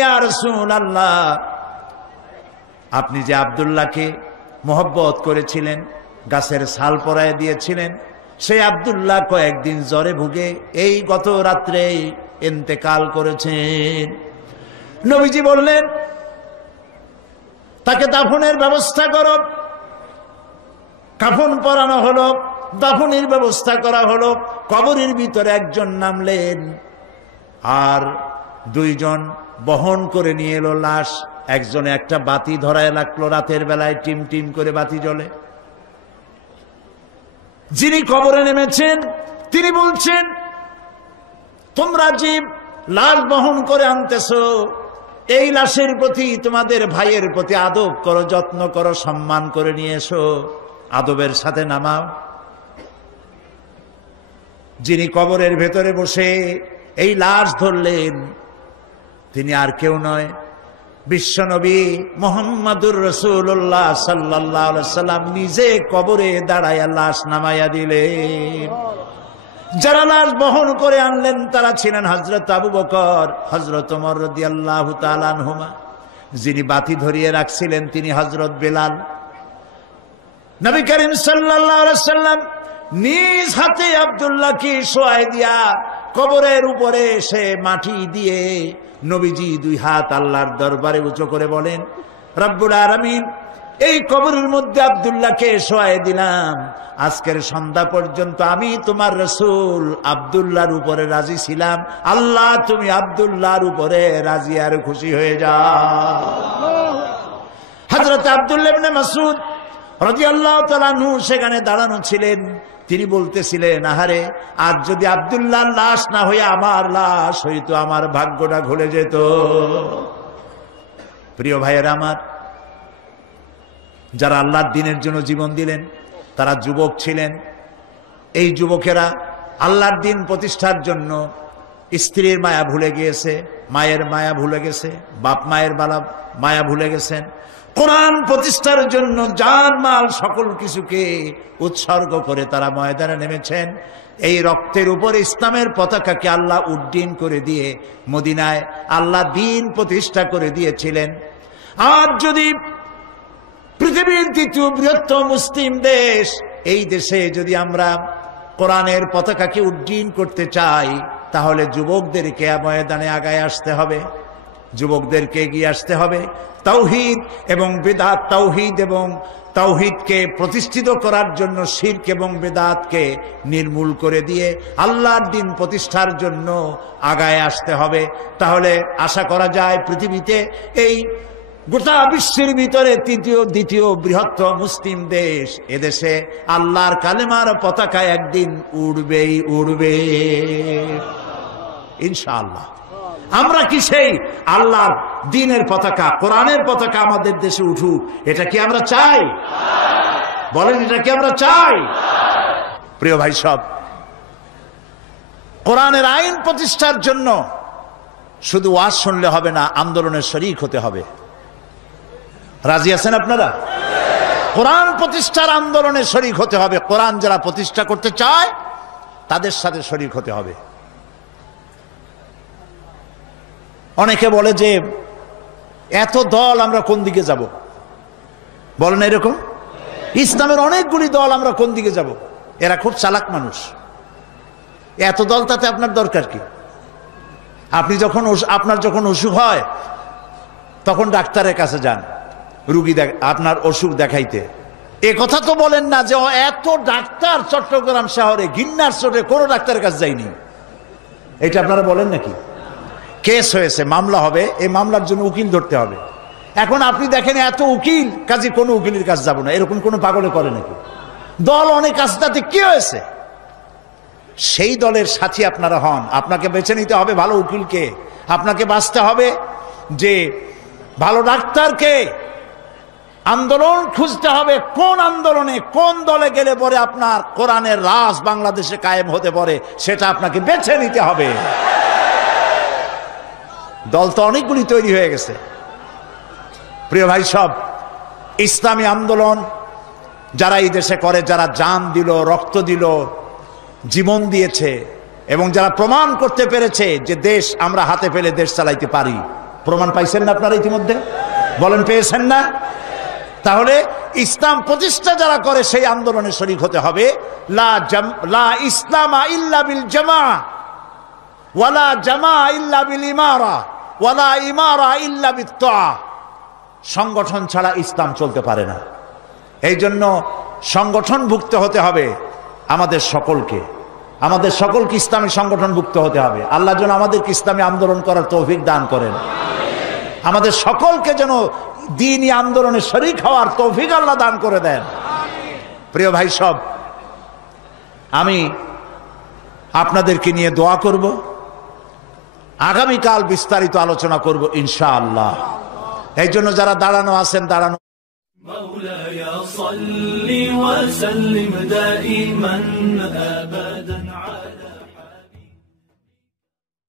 ইয়া রাসূলুল্লাহ, আপনি যে আব্দুল্লাহকে মহব্বত করেছিলেন, গাছের ছাল পরায় দিয়েছিলেন, সেই আব্দুল্লাহ কয়েকদিন জ্বরে ভুগে এই গত রাত্রে ইন্তেকাল করেছেন। নবীজি বললেন, তাকে দাফনের ব্যবস্থা করো। কাফন পরানো হলো, দাফনের ব্যবস্থা করা হলো। কবরের ভিতরে একজন নামলেন, আর দুইজন বহন করে নিয়ে এলো লাশ। একজনে একটা বাতি ধরায় লাগলো, রাতের বেলায় টিম টিম করে বাতি জ্বলে। যিনি কবরে নেমেছেন তিনি বলছেন, তোমরা যে লাশ বহন করে আনতেছো, এই লাশের প্রতি তোমাদের ভাইয়ের প্রতি আদব করো, যত্ন করো, সম্মান করে নিয়ে এসো, আদবের সাথে নামাও। যিনি কবরের ভেতরে বসে এই লাশ ধরলেন তিনি আর কেউ নয়, বিশ্বনবী মুহাম্মদুর রাসূলুল্লাহ সাল্লাল্লাহু আলাইহি সাল্লাম নিজে কবরে দাঁড়ায়া লাশ নামাইয়া দিলেন। যারা লাশ বহন করে আনলেন তারা ছিলেন হযরত আবু বকর, হযরত ওমর রাদিয়াল্লাহু তাআলা আনহুমা। যিনি বাতি ধরিয়ে রাখছিলেন তিনি হযরত বেলাল। নবী করিম সাল্লাল্লাহু আলাইহি সাল্লাম নিজ হাতে আব্দুল্লাহকে শোয়াই দিয়া কবরের উপরে সে মাটি দিয়ে নবীজি দুই হাত আল্লাহর দরবারে উঁচু করে বলেন, রব্বুল আলামিন, এই কবরের মধ্যে আব্দুল্লাহকে শোয়াই দিলাম। আজকের সন্ধ্যা পর্যন্ত আমি তোমার রাসূল আব্দুল্লাহর উপরে রাজি ছিলাম, আল্লাহ তুমি আব্দুল্লাহর উপরে রাজি আর খুশি হয়ে যাও। হযরত আব্দুল্লাহ ইবনে মাসউদ রাদিয়াল্লাহু তাআলা আনহু সেখানে দাঁড়ানো ছিলেন। তিনি বলতেছিলেন, আহারে, আজ যদি আব্দুল্লাহর লাশ না হয়ে আমার লাশ হইতো, আমার ভাগ্যটা ঘুরে যেত। প্রিয় ভাইয়েরা আমার, যারা আল্লাহর দ্বীনের জন্য জীবন দিলেন তারা যুবক ছিলেন। এই যুবকেরা আল্লাহর দ্বীন প্রতিষ্ঠার জন্য স্ত্রীর মায়া ভুলে গিয়েছে, মায়ের মায়া ভুলে গেছে, বাপ মায়ের মায়া ভুলে গেছেন। কোরআন প্রতিষ্ঠার জন্য জান মাল সকল কিছুকে উৎসর্গ করে তারা ময়দানে নেমেছেন। এই রক্তের উপরে ইসলামের পতাকাকে আল্লাহ উড্ডীন করে দিয়ে মদিনায় আল্লাহ দ্বীন প্রতিষ্ঠা করে দিয়েছিলেন। আর যদি পৃথিবীর দ্বিতীয় বৃহত্তম মুসলিম দেশ, এই দেশে যদি আমরা কোরআনের পতাকাকে উড্ডীন করতে চাই, তাহলে যুবকদেরকে ময়দানে আগায় আসতে হবে, যুবকদেরকে এগিয়ে আসতে হবে। তাওহীদ এবং বিদআত, তাওহীদ এবং তাওহীদকে প্রতিষ্ঠিত করার জন্য শিরক এবং বিদআতকে নির্মূল করে দিয়ে আল্লাহর দ্বীন প্রতিষ্ঠার জন্য আগায় আসতে হবে। তাহলে আশা করা যায় পৃথিবীতে এই গোটা বিশ্বের ভিতরে দ্বিতীয় বৃহত্তম মুসলিম দেশ, এদেশে আল্লাহর কালেমার পতাকা একদিন উড়বেই উড়বে ইনশাআল্লাহ। আমরা কি সেই আল্লাহর দ্বীনের পতাকা, কোরআনের পতাকা আমাদের দেশে উঠুক, এটা কি আমরা চাই? বলেন, এটা কি আমরা চাই? প্রিয় ভাই সব, কোরআনের আইন প্রতিষ্ঠার জন্য শুধু ওয়াজ শুনলে হবে না, আন্দোলনের শরীক হতে হবে। রাজি আছেন আপনারা? কোরআন প্রতিষ্ঠার আন্দোলনে শরীক হতে হবে। কোরআন যারা প্রতিষ্ঠা করতে চায় তাদের সাথে শরীক হতে হবে। অনেকে বলে যে এত দল, আমরা কোন দিকে যাব? বলেন এরকম, ইসলামের অনেকগুলি দল, আমরা কোন দিকে যাব? এরা খুব চালাক মানুষ। এত দল তাতে আপনার দরকার কি? আপনার যখন অসুখ হয় তখন ডাক্তারের কাছে যান, রুগী আপনার অসুখ দেখাইতে। এ কথা তো বলেন না যে এত ডাক্তার চট্টগ্রাম শহরে, গিন্নার চোটে কোনো ডাক্তারের কাছে যায়নি। এটা আপনারা বলেন নাকি? কেস হয়েছে, মামলা হবে, এই মামলার জন্য উকিল ধরতে হবে। এখন আপনি দেখেন এত উকিল, কাজে কোনো উকিলের কাছে যাব না, এরকম কোনো পাগলে করে নাকি? দল অনেক আছে, তাতে কি হয়েছে? সেই দলের সাথী আপনারা হন। আপনাকে বেছে নিতে হবে ভালো উকিলকে, আপনাকে বাঁচতে হবে যে ভালো ডাক্তারকে, আন্দোলন খুঁজতে হবে কোন আন্দোলনে, কোন দলে গেলে পরে আপনার কোরআনের রাজ বাংলাদেশে কায়েম হতে পারে, সেটা আপনাকে বেছে নিতে হবে। দল তো অনেকগুলি তৈরি হয়ে গেছে। প্রিয় ভাই সব, ইসলামী আন্দোলন যারা এই দেশে করে, যারা জান দিল, রক্ত দিল, জীবন দিয়েছে, এবং যারা প্রমাণ করতে পেরেছে যে দেশ আমরা হাতে পেলে দেশ চালাইতে পারি, প্রমাণ পাইছেন না আপনারা ইতিমধ্যে? বলেন পেয়েছেন না? তাহলে ইসলাম প্রতিষ্ঠা যারা করে সেই আন্দোলনে শরীক হতে হবে। লা ইসলামা ইল্লা বিল জামা ওয়ালা জামা ইল্লা বিল ইমারা ওয়ালা ইমারা ইল্লা বিত তাআ। সংগঠন ছাড়া ইসলাম চলতে পারে না। এই জন্য সংগঠনভুক্ত হতে হবে আমাদের সকলকে। আমাদের সকলকে ইসলামী সংগঠনভুক্ত হতে হবে। আল্লাহ যেন আমাদেরকে ইসলামী আন্দোলন করার তৌফিক দান করেন। আমাদের সকলকে যেন দ্বীনি আন্দোলনে শরীক হওয়ার তৌফিক আল্লাহ দান করে দেন। প্রিয় ভাই সব, আমি আপনাদেরকে নিয়ে দোয়া করব, আগামীকাল বিস্তারিত আলোচনা করব ইনশাআল্লাহ। এই জন্য যারা দাঁড়ানো আছেন দাঁড়ানো। مولاي صل وسلم دائما أبدا